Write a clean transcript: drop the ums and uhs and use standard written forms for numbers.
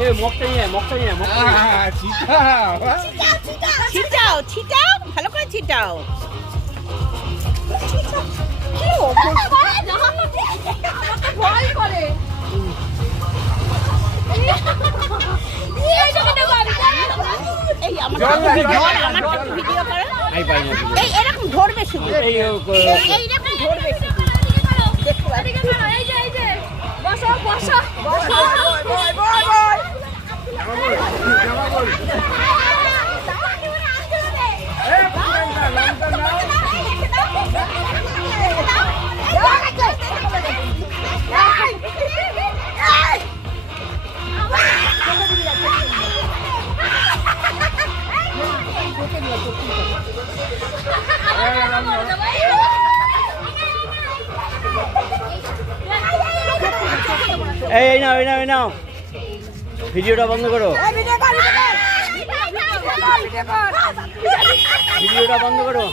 এ মগটা নিয়ে ছিটাও ছিটাও ভালো করে ছিটাও। ভিডিও করো এই এরকম ধরবে শুধু এইরকম ধরবে শুধু দেখো বসো বসো বসো এই নাও ভিডিওটা বন্ধ করো, ভিডিওটা বন্ধ করো।